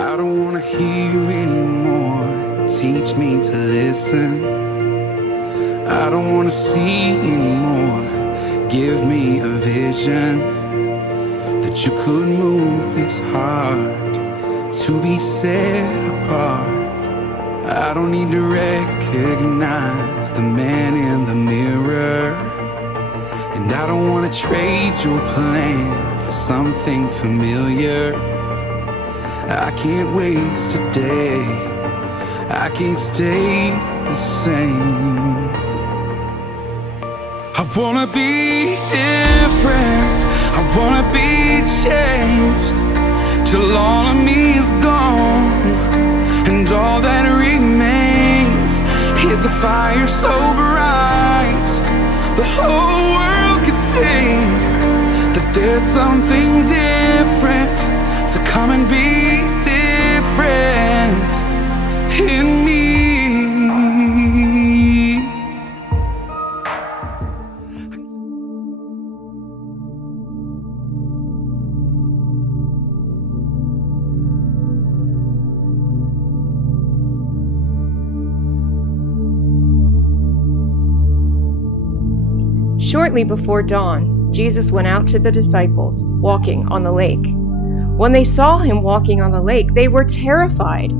I don't wanna hear anymore. Teach me to listen. I don't wanna see anymore. Give me a vision that you could move this heart to be set apart. I don't need to recognize the man in the mirror, and I don't wanna trade your plan for something familiar. I can't waste a day, I can't stay the same. I wanna be different, I wanna be changed, till all of me is gone, and all that remains is a fire so bright the whole world can see that there's something different. So come and be different in me. Shortly before dawn, Jesus went out to the disciples, walking on the lake. When they saw him walking on the lake, they were terrified.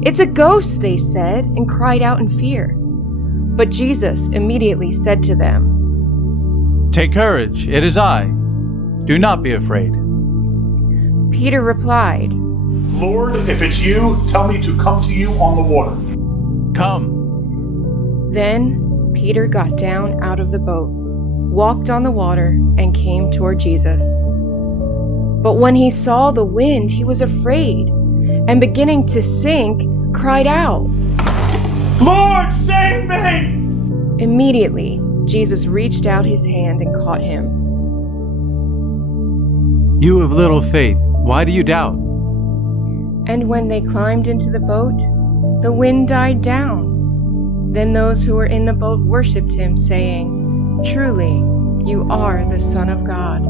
"It's a ghost," they said, and cried out in fear. But Jesus immediately said to them, "Take courage, it is I. Do not be afraid." Peter replied, "Lord, if it's you, tell me to come to you on the water." "Come." Then Peter got down out of the boat, walked on the water, and came toward Jesus. But when he saw the wind, he was afraid, and beginning to sink, cried out, "Lord, save me!" Immediately, Jesus reached out his hand and caught him. "You of little faith, why do you doubt?" And when they climbed into the boat, the wind died down. Then those who were in the boat worshipped him, saying, "Truly, you are the Son of God."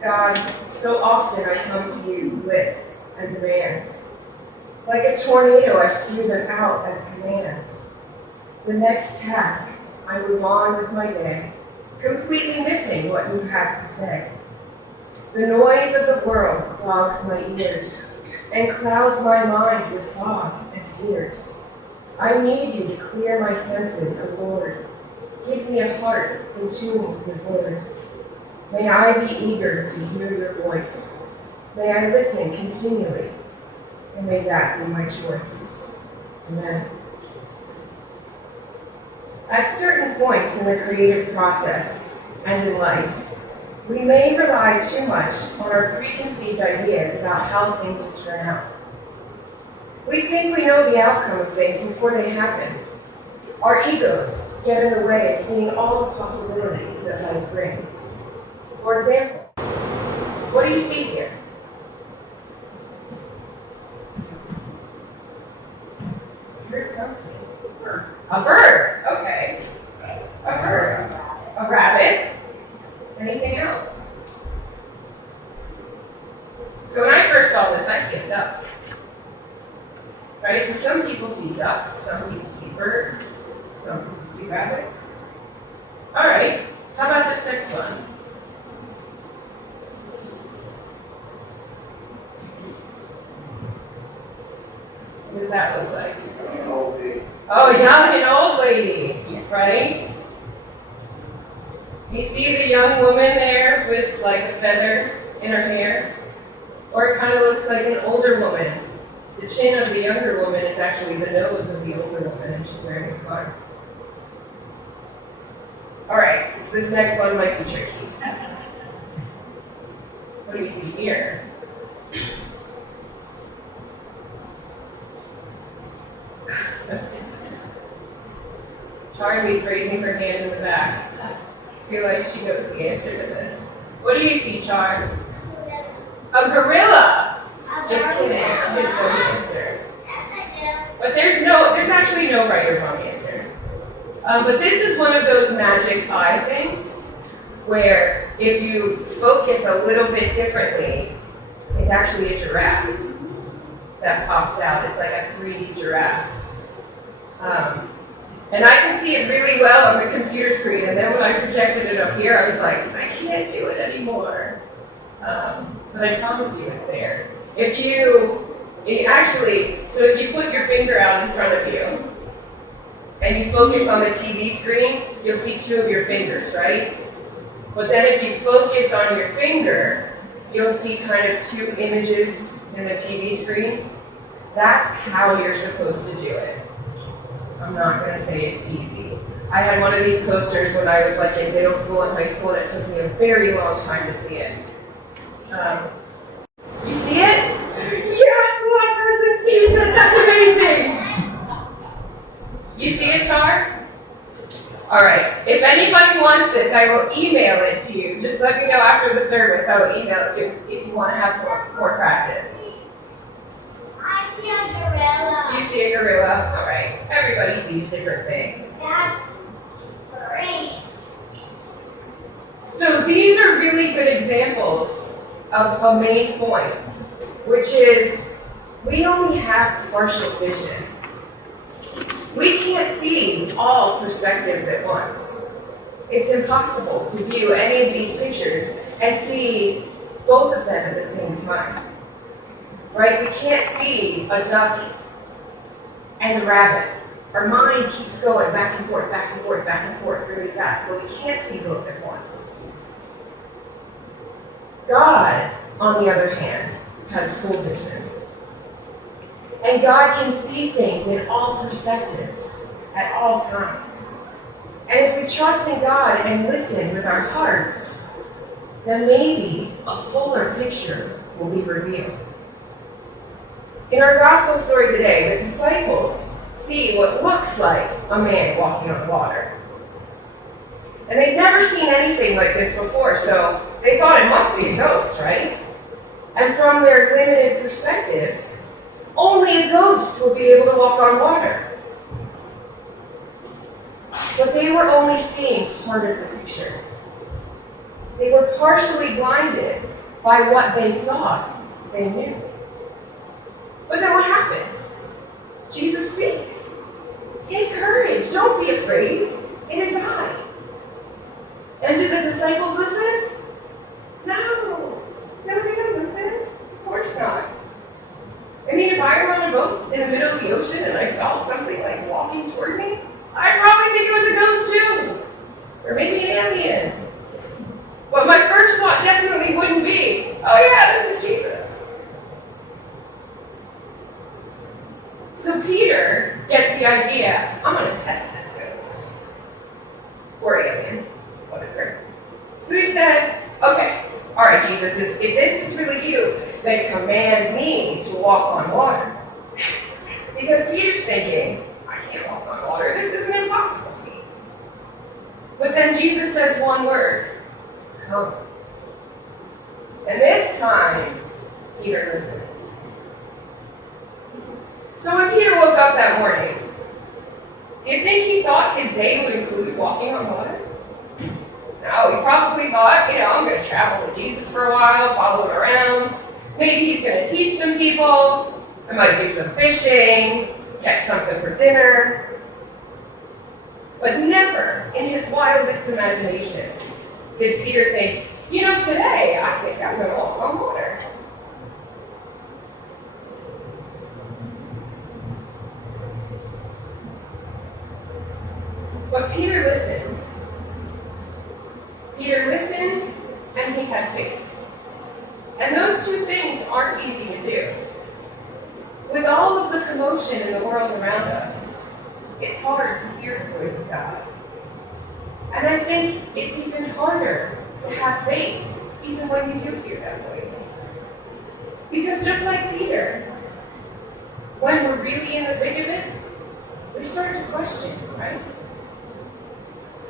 God, so often I come to you with lists and demands. Like a tornado, I spew them out as commands. The next task, I move on with my day, completely missing what you have to say. The noise of the world clogs my ears and clouds my mind with fog and fears. I need you to clear my senses, O Lord. Give me a heart in tune with your word. May I be eager to hear your voice. May I listen continually, and may that be my choice. Amen. At certain points in the creative process and in life, we may rely too much on our preconceived ideas about how things will turn out. We think we know the outcome of things before they happen. Our egos get in the way of seeing all the possibilities that life brings. For example, what do you see here? I heard something. A bird. Okay. A bird. A rabbit. Anything else? So when I first saw this, I skipped up. Right? So some people see ducks, some people see birds, some people see rabbits. All right. How about this next one? What does that look like? Oh, young and old lady, right? You see the young woman there with like a feather in her hair? Or it kind of looks like an older woman. The chin of the younger woman is actually the nose of the older woman, and she's wearing a scarf. All right, so this next one might be tricky. What do we see here? Charlie's raising her hand in the back. I feel like she knows the answer to this. What do you see, Char? A gorilla! Just kidding, she didn't know the answer. But there's actually no right or wrong answer. But this is one of those magic eye things where if you focus a little bit differently, it's actually a giraffe that pops out. It's like a 3D giraffe. And I can see it really well on the computer screen, and then when I projected it up here, I was like, I can't do it anymore. But I promise you it's there. If you put your finger out in front of you, and you focus on the TV screen, you'll see two of your fingers, right? But then if you focus on your finger, you'll see kind of two images in the TV screen. That's how you're supposed to do it. I'm not going to say it's easy. I had one of these coasters when I was like in middle school and high school, and it took me a very long time to see it. You see it? Yes, one person sees it. That's amazing. You see it, Char? All right. If anybody wants this, I will email it to you. Just let me know after the service. I will email it to you if you want to have more practice. I see a gorilla. You see a gorilla? All right. Everybody sees different things. That's great. So these are really good examples of a main point, which is we only have partial vision. We can't see all perspectives at once. It's impossible to view any of these pictures and see both of them at the same time. Right? We can't see a duck and a rabbit. Our mind keeps going back and forth, back and forth, back and forth really fast, but we can't see both at once. God, on the other hand, has full vision. And God can see things in all perspectives at all times. And if we trust in God and listen with our hearts, then maybe a fuller picture will be revealed. In our gospel story today, the disciples see what looks like a man walking on water. And they've never seen anything like this before, so they thought it must be a ghost, right? And from their limited perspectives, only a ghost will be able to walk on water. But they were only seeing part of the picture. They were partially blinded by what they thought they knew. But then what happens? Jesus speaks. Take courage. Don't be afraid. It is I. And did the disciples listen? No. No, they didn't listen. Of course not. I mean, if I were on a boat in the middle of the ocean and I saw something like walking toward me, I'd probably think it was a ghost too. Or maybe an alien. But my first thought definitely wouldn't be, oh yeah, this is Jesus. So Peter gets the idea, I'm going to test this ghost. Or alien, whatever. So he says, okay, all right, Jesus, if this is really you, then command me to walk on water. Because Peter's thinking, I can't walk on water. This is an impossible feat. But then Jesus says one word, come. And this time, Peter listens. So when Peter woke up that morning, do you think he thought his day would include walking on water? No, he probably thought, I'm going to travel with Jesus for a while, follow him around. Maybe he's going to teach some people. I might do some fishing, catch something for dinner. But never in his wildest imaginations did Peter think, today I think I'm going to walk on water. But Peter listened. Peter listened and he had faith. And those two things aren't easy to do. With all of the commotion in the world around us, it's hard to hear the voice of God. And I think it's even harder to have faith, even when you do hear that voice. Because just like Peter, when we're really in the thick of it, we start to question, right?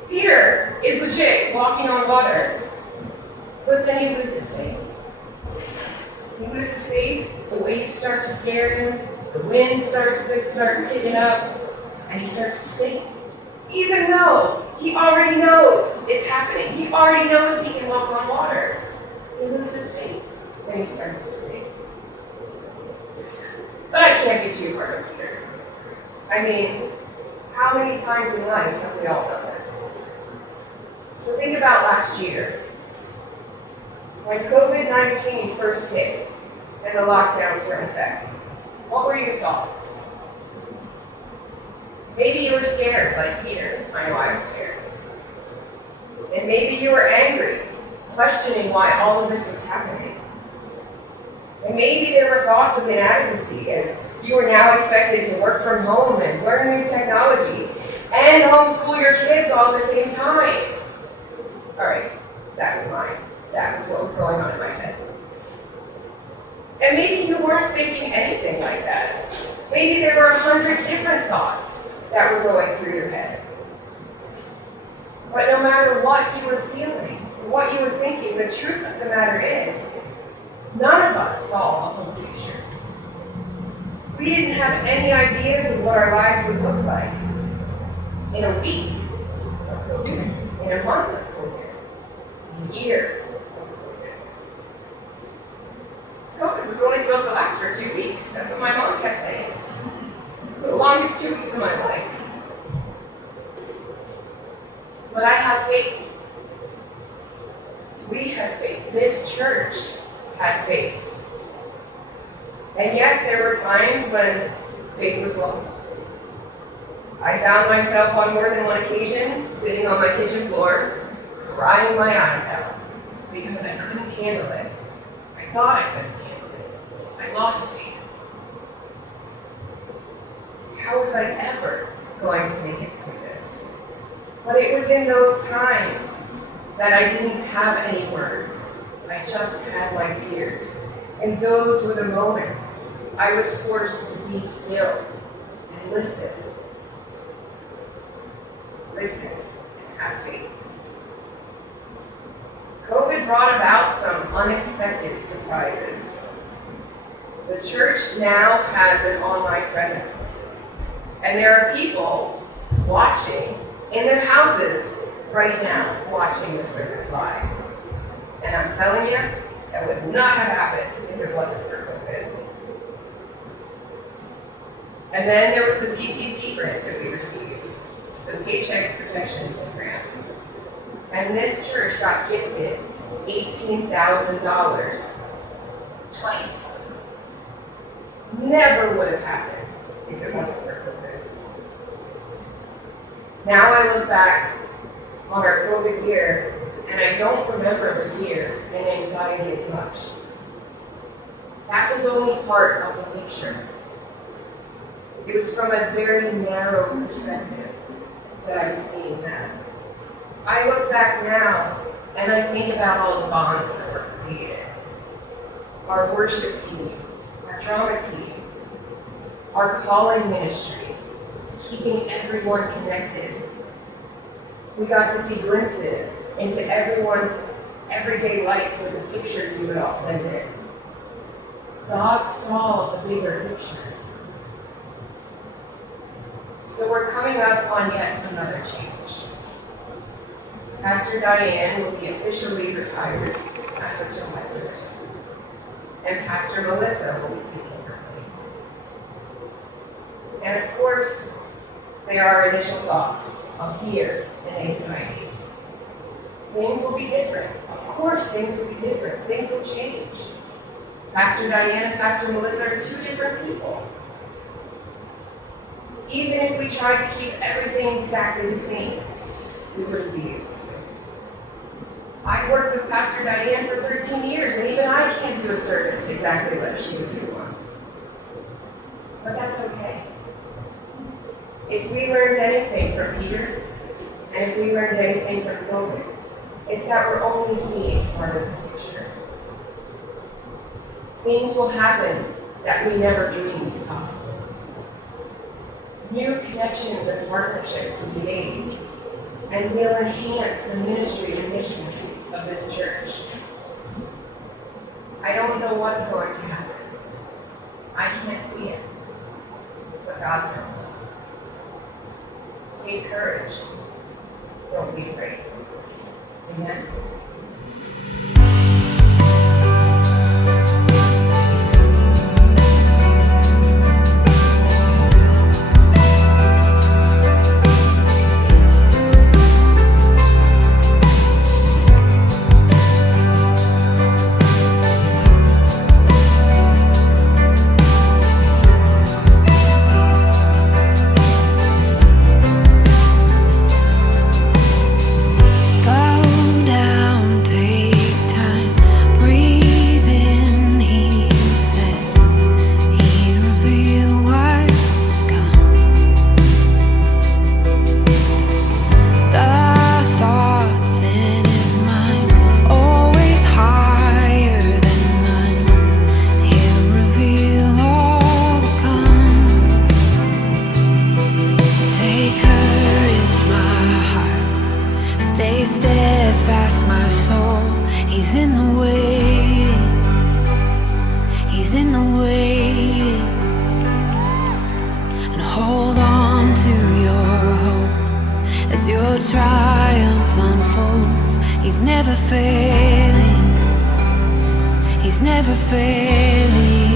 Peter is legit walking on water, but then he loses faith. He loses faith, the waves start to scare him, the wind starts kicking up, and he starts to sink. Even though he already knows it's happening. He already knows he can walk on water. He loses faith when he starts to sink. But I can't be too hard on Peter. I mean, how many times in life have we all done this? So think about last year. When COVID-19 first hit and the lockdowns were in effect, what were your thoughts? Maybe you were scared, like Peter. I know I was scared. And maybe you were angry, questioning why all of this was happening. And maybe there were thoughts of inadequacy as you were now expected to work from home and learn new technology and homeschool your kids all at the same time. All right, that was mine. That was what was going on in my head. And maybe you weren't thinking anything like that. Maybe there were 100 different thoughts that were going through your head. But no matter what you were feeling, what you were thinking, the truth of the matter is, none of us saw the whole picture. We didn't have any ideas of what our lives would look like in a week of COVID, in a month of COVID, in a year of COVID. COVID was only supposed to last for 2 weeks. That's what my mom kept saying. It's the longest 2 weeks of my life. But I have faith. We have faith. This church had faith. And yes, there were times when faith was lost. I found myself on more than one occasion sitting on my kitchen floor, crying my eyes out because I couldn't handle it. I thought I couldn't handle it. I lost faith. How was I ever going to make it through this? But it was in those times that I didn't have any words. I just had my tears. And those were the moments I was forced to be still and listen. Listen and have faith. COVID brought about some unexpected surprises. The church now has an online presence. And there are people watching in their houses right now, watching the service live. And I'm telling you, that would not have happened if it wasn't for COVID. And then there was the PPP grant that we received, the Paycheck Protection Program. And this church got gifted $18,000 twice. Never would have happened if it wasn't for COVID. Now I look back on our COVID year, and I don't remember the fear and anxiety as much. That was only part of the picture. It was from a very narrow perspective that I was seeing that. I look back now, and I think about all the bonds that were created. Our worship team, our drama team, our calling ministry, keeping everyone connected. We got to see glimpses into everyone's everyday life with the pictures you would all send in. God saw the bigger picture. So we're coming up on yet another change. Pastor Diane will be officially retired as of July 1st. And Pastor Melissa will be taking her place. And of course, there are initial thoughts of fear and anxiety. Things will be different. Of course, things will be different. Things will change. Pastor Diane and Pastor Melissa are two different people. Even if we tried to keep everything exactly the same, we wouldn't be able to. I've worked with Pastor Diane for 13 years, and even I can't do a service exactly like she would do one. But that's okay. If we learned anything from Peter, and if we learned anything from COVID, it's that we're only seeing part of the picture. Things will happen that we never dreamed possible. New connections and partnerships will be made, and will enhance the ministry and mission of this church. I don't know what's going to happen. I can't see it, but God knows. take courage. Don't be afraid. Amen. Stay steadfast, my soul. He's in the way. He's in the way. And hold on to your hope as your triumph unfolds. He's never failing. He's never failing.